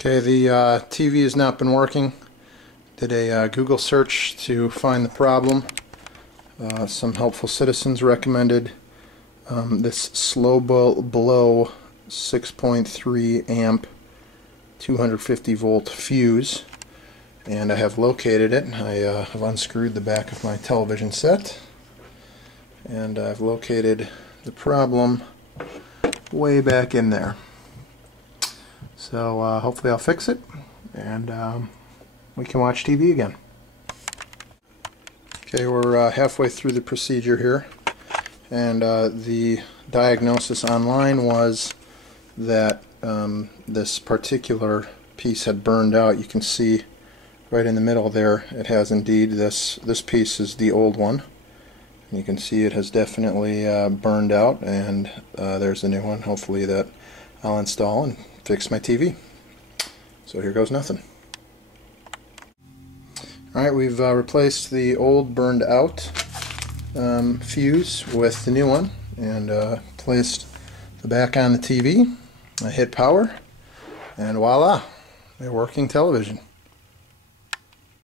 Okay, the TV has not been working. Did a Google search to find the problem. Some helpful citizens recommended this slow blow 6.3 amp 250 volt fuse, and I have located it. I have unscrewed the back of my television set, and I've located the problem way back in there. So hopefully I'll fix it, and we can watch TV again. Okay, we're halfway through the procedure here, and the diagnosis online was that this particular piece had burned out. You can see right in the middle there, it has indeed, this piece is the old one. And you can see it has definitely burned out, and there's the new one, hopefully, that I'll install and fix my TV. So here goes nothing. Alright, we've replaced the old burned out fuse with the new one, and placed the back on the TV. I hit power, and voila, a working television.